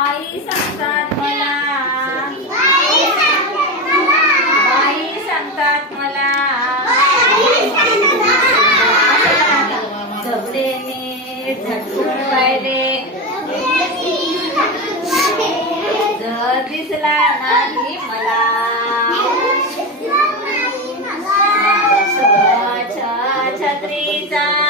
बाई सांगतात मला. बाई सांगतात मला. झगडेने झटकून पाहिले. जर दिसला नाही मला. छत्रीचा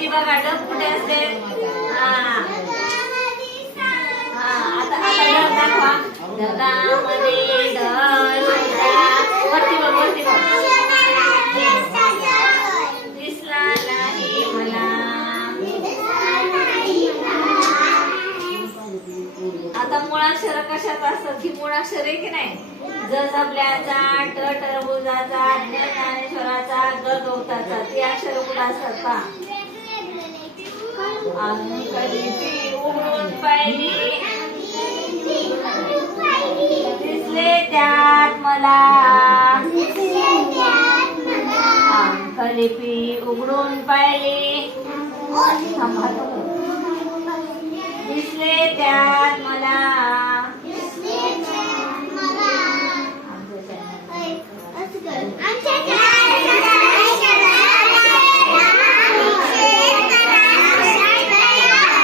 वरती बघा ढग कुठे असते? हा. हा आता आता ढग दाखवा. ढगामध्ये ढग वरती बघ वरती बघ. दिसला नाही मला आता मुळाक्षर कशात असतात? की मुळाक्षर आहे की नाही? ज जबल्याचा ट टरबुजाचा ज्ञानेश्वराचा ग गवताचा. ती अक्षर कुठं असतात पा उघडून पाहिली? दिसले त्यात मला. अंकलिपी उघडून पाहिली. दिसले त्यात मला.